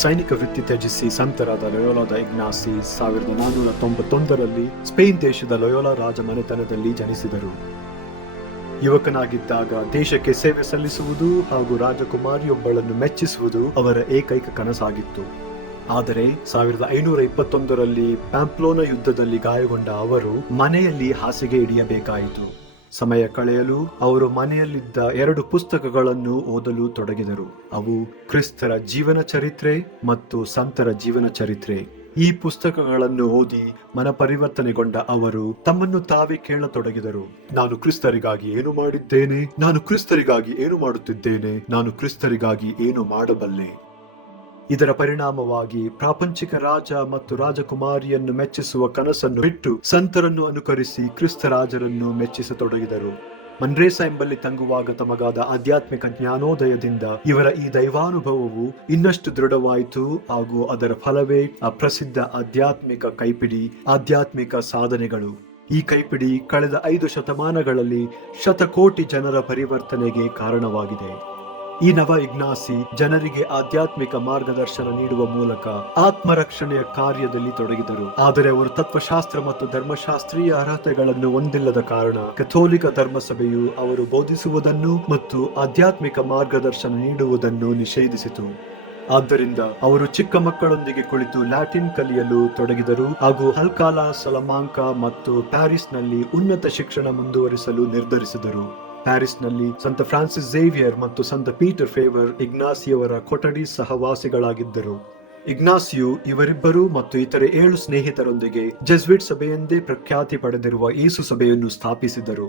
ಸೈನಿಕ ವೃತ್ತಿ ತ್ಯಜಿಸಿ ಸಂತರಾದ ಲೊಯೋಲಾದ ಇಗ್ನಾಸಿ 1491ರಲ್ಲಿ ಸ್ಪೇನ್ ದೇಶದ ಲೊಯೋಲಾ ರಾಜಮನೆತನದಲ್ಲಿ ಜನಿಸಿದರು. ಯುವಕನಾಗಿದ್ದಾಗ ದೇಶಕ್ಕೆ ಸೇವೆ ಸಲ್ಲಿಸುವುದು ಹಾಗೂ ರಾಜಕುಮಾರಿಯೊಬ್ಬಳನ್ನು ಮೆಚ್ಚಿಸುವುದು ಅವರ ಏಕೈಕ ಕನಸಾಗಿತ್ತು. ಆದರೆ 1521ರಲ್ಲಿ ಪ್ಯಾಂಪ್ಲೋನ ಯುದ್ಧದಲ್ಲಿ ಗಾಯಗೊಂಡ ಅವರು ಮನೆಯಲ್ಲಿ ಹಾಸಿಗೆ ಹಿಡಿಯಬೇಕಾಯಿತು. ಸಮಯ ಕಳೆಯಲು ಅವರು ಮನೆಯಲ್ಲಿದ್ದ 2 ಪುಸ್ತಕಗಳನ್ನು ಓದಲು ತೊಡಗಿದರು. ಅವು ಕ್ರಿಸ್ತರ ಜೀವನ ಚರಿತ್ರೆ ಮತ್ತು ಸಂತರ ಜೀವನ ಚರಿತ್ರೆ. ಈ ಪುಸ್ತಕಗಳನ್ನು ಓದಿ ಮನಪರಿವರ್ತನೆಗೊಂಡ ಅವರು ತಮ್ಮನ್ನು ತಾವೇ ಕೇಳತೊಡಗಿದರು. ನಾನು ಕ್ರಿಸ್ತರಿಗಾಗಿ ಏನು ಮಾಡಿದ್ದೇನೆ, ನಾನು ಕ್ರಿಸ್ತರಿಗಾಗಿ ಏನು ಮಾಡುತ್ತಿದ್ದೇನೆ, ನಾನು ಕ್ರಿಸ್ತರಿಗಾಗಿ ಏನು ಮಾಡಬಲ್ಲೆ. ಇದರ ಪರಿಣಾಮವಾಗಿ ಪ್ರಾಪಂಚಿಕ ರಾಜ ಮತ್ತು ರಾಜಕುಮಾರಿಯನ್ನು ಮೆಚ್ಚಿಸುವ ಕನಸನ್ನು ಬಿಟ್ಟು ಸಂತರನ್ನು ಅನುಕರಿಸಿ ಕ್ರಿಸ್ತರಾಜರನ್ನು ಮೆಚ್ಚಿಸತೊಡಗಿದರು. ಮನ್ರೇಸಾ ಎಂಬಲ್ಲಿ ತಂಗುವಾಗ ತಮಗಾದ ಆಧ್ಯಾತ್ಮಿಕ ಜ್ಞಾನೋದಯದಿಂದ ಇವರ ಈ ದೈವಾನುಭವವು ಇನ್ನಷ್ಟು ದೃಢವಾಯಿತು ಹಾಗೂ ಅದರ ಫಲವೇ ಅಪ್ರಸಿದ್ಧ ಆಧ್ಯಾತ್ಮಿಕ ಕೈಪಿಡಿ ಆಧ್ಯಾತ್ಮಿಕ ಸಾಧನೆಗಳು. ಈ ಕೈಪಿಡಿ ಕಳೆದ 5 ಶತಮಾನಗಳಲ್ಲಿ ಶತಕೋಟಿ ಜನರ ಪರಿವರ್ತನೆಗೆ ಕಾರಣವಾಗಿದೆ. ಈ ನವ ಇಗ್ನಾಸಿ ಜನರಿಗೆ ಆಧ್ಯಾತ್ಮಿಕ ಮಾರ್ಗದರ್ಶನ ನೀಡುವ ಮೂಲಕ ಆತ್ಮರಕ್ಷಣೆಯ ಕಾರ್ಯದಲ್ಲಿ ತೊಡಗಿದರು. ಆದರೆ ಅವರು ತತ್ವಶಾಸ್ತ್ರ ಮತ್ತು ಧರ್ಮಶಾಸ್ತ್ರೀಯ ಅರ್ಹತೆಗಳನ್ನು ಹೊಂದಿಲ್ಲದ ಕಾರಣ ಕಥೋಲಿಕ ಧರ್ಮಸಭೆಯು ಅವರು ಬೋಧಿಸುವುದನ್ನು ಮತ್ತು ಆಧ್ಯಾತ್ಮಿಕ ಮಾರ್ಗದರ್ಶನ ನೀಡುವುದನ್ನು ನಿಷೇಧಿಸಿತು. ಆದ್ದರಿಂದ ಅವರು ಚಿಕ್ಕ ಮಕ್ಕಳೊಂದಿಗೆ ಕುಳಿತು ಲ್ಯಾಟಿನ್ ಕಲಿಯಲು ತೊಡಗಿದರು ಹಾಗೂ ಅಲ್ಕಾಲಾ, ಸಲಾಮಾಂಕಾ ಮತ್ತು ಪ್ಯಾರಿಸ್ನಲ್ಲಿ ಉನ್ನತ ಶಿಕ್ಷಣ ಮುಂದುವರಿಸಲು ನಿರ್ಧರಿಸಿದರು. ಪ್ಯಾರಿಸ್ನಲ್ಲಿ ಸಂತ ಫ್ರಾನ್ಸಿಸ್ ಝೇವಿಯರ್ ಮತ್ತು ಸಂತ ಪೀಟರ್ ಫೇವರ್ ಇಗ್ನಾಸಿಯವರ ಕೊಠಡಿ ಸಹವಾಸಿಗಳಾಗಿದ್ದರು. ಇಗ್ನಾಸಿಯು ಇವರಿಬ್ಬರು ಮತ್ತು ಇತರೆ 7 ಸ್ನೇಹಿತರೊಂದಿಗೆ ಜೆಸ್ವಿಟ್ ಸಭೆಯೆಂದೇ ಪ್ರಖ್ಯಾತಿ ಪಡೆದಿರುವ ಯೇಸು ಸಭೆಯನ್ನು ಸ್ಥಾಪಿಸಿದರು.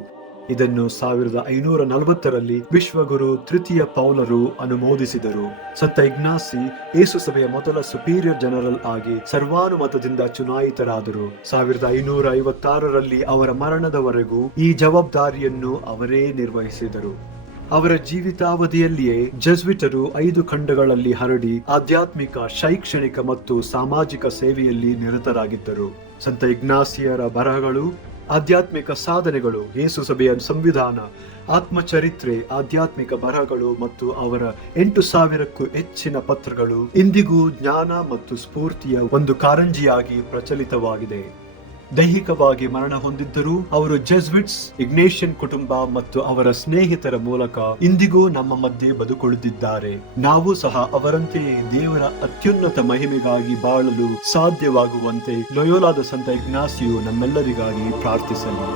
ಇದನ್ನು 1540ರಲ್ಲಿ ವಿಶ್ವಗುರು ತೃತೀಯ ಪೌಲರು ಅನುಮೋದಿಸಿದರು. ಸಂತ ಇಗ್ನಾಸಿ ಯೇಸು ಸಭೆಯ ಮೊದಲ ಸುಪೀರಿಯರ್ ಜನರಲ್ ಆಗಿ ಸರ್ವಾನುಮತದಿಂದ ಚುನಾಯಿತರಾದರು. 1556ರಲ್ಲಿ ಅವರ ಮರಣದವರೆಗೂ ಈ ಜವಾಬ್ದಾರಿಯನ್ನು ಅವರೇ ನಿರ್ವಹಿಸಿದರು. ಅವರ ಜೀವಿತಾವಧಿಯಲ್ಲಿಯೇ ಜೆಸ್ವಿಟರು 5 ಖಂಡಗಳಲ್ಲಿ ಹರಡಿ ಆಧ್ಯಾತ್ಮಿಕ, ಶೈಕ್ಷಣಿಕ ಮತ್ತು ಸಾಮಾಜಿಕ ಸೇವೆಯಲ್ಲಿ ನಿರತರಾಗಿದ್ದರು. ಸಂತ ಇಗ್ನಾಸಿಯರ ಬರಹಗಳು, ಆಧ್ಯಾತ್ಮಿಕ ಸಾಧನೆಗಳು, ಯೇಸು ಸಭೆಯ ಸಂವಿಧಾನ, ಆತ್ಮಚರಿತ್ರೆ, ಆಧ್ಯಾತ್ಮಿಕ ಬರಹಗಳು ಮತ್ತು ಅವರ 8,000ಕ್ಕೂ ಹೆಚ್ಚಿನ ಪತ್ರಗಳು ಇಂದಿಗೂ ಜ್ಞಾನ ಮತ್ತು ಸ್ಫೂರ್ತಿಯ ಒಂದು ಕಾರಂಜಿಯಾಗಿ ಪ್ರಚಲಿತವಾಗಿದೆ. ದೈಹಿಕವಾಗಿ ಮರಣ ಹೊಂದಿದ್ದರೂ ಅವರು ಜೆಸ್ವಿಟ್ಸ್, ಇಗ್ನೇಷಿಯನ್ ಕುಟುಂಬ ಮತ್ತು ಅವರ ಸ್ನೇಹಿತರ ಮೂಲಕ ಇಂದಿಗೂ ನಮ್ಮ ಮಧ್ಯೆ ಬದುಕುಳಿದಿದ್ದಾರೆ. ನಾವು ಸಹ ಅವರಂತೆಯೇ ದೇವರ ಅತ್ಯುನ್ನತ ಮಹಿಮೆಗಾಗಿ ಬಾಳಲು ಸಾಧ್ಯವಾಗುವಂತೆ ಲೊಯೋಲಾದ ಸಂತ ಇಗ್ನಾಸಿಯು ನಮ್ಮೆಲ್ಲರಿಗಾಗಿ ಪ್ರಾರ್ಥಿಸಲಿ.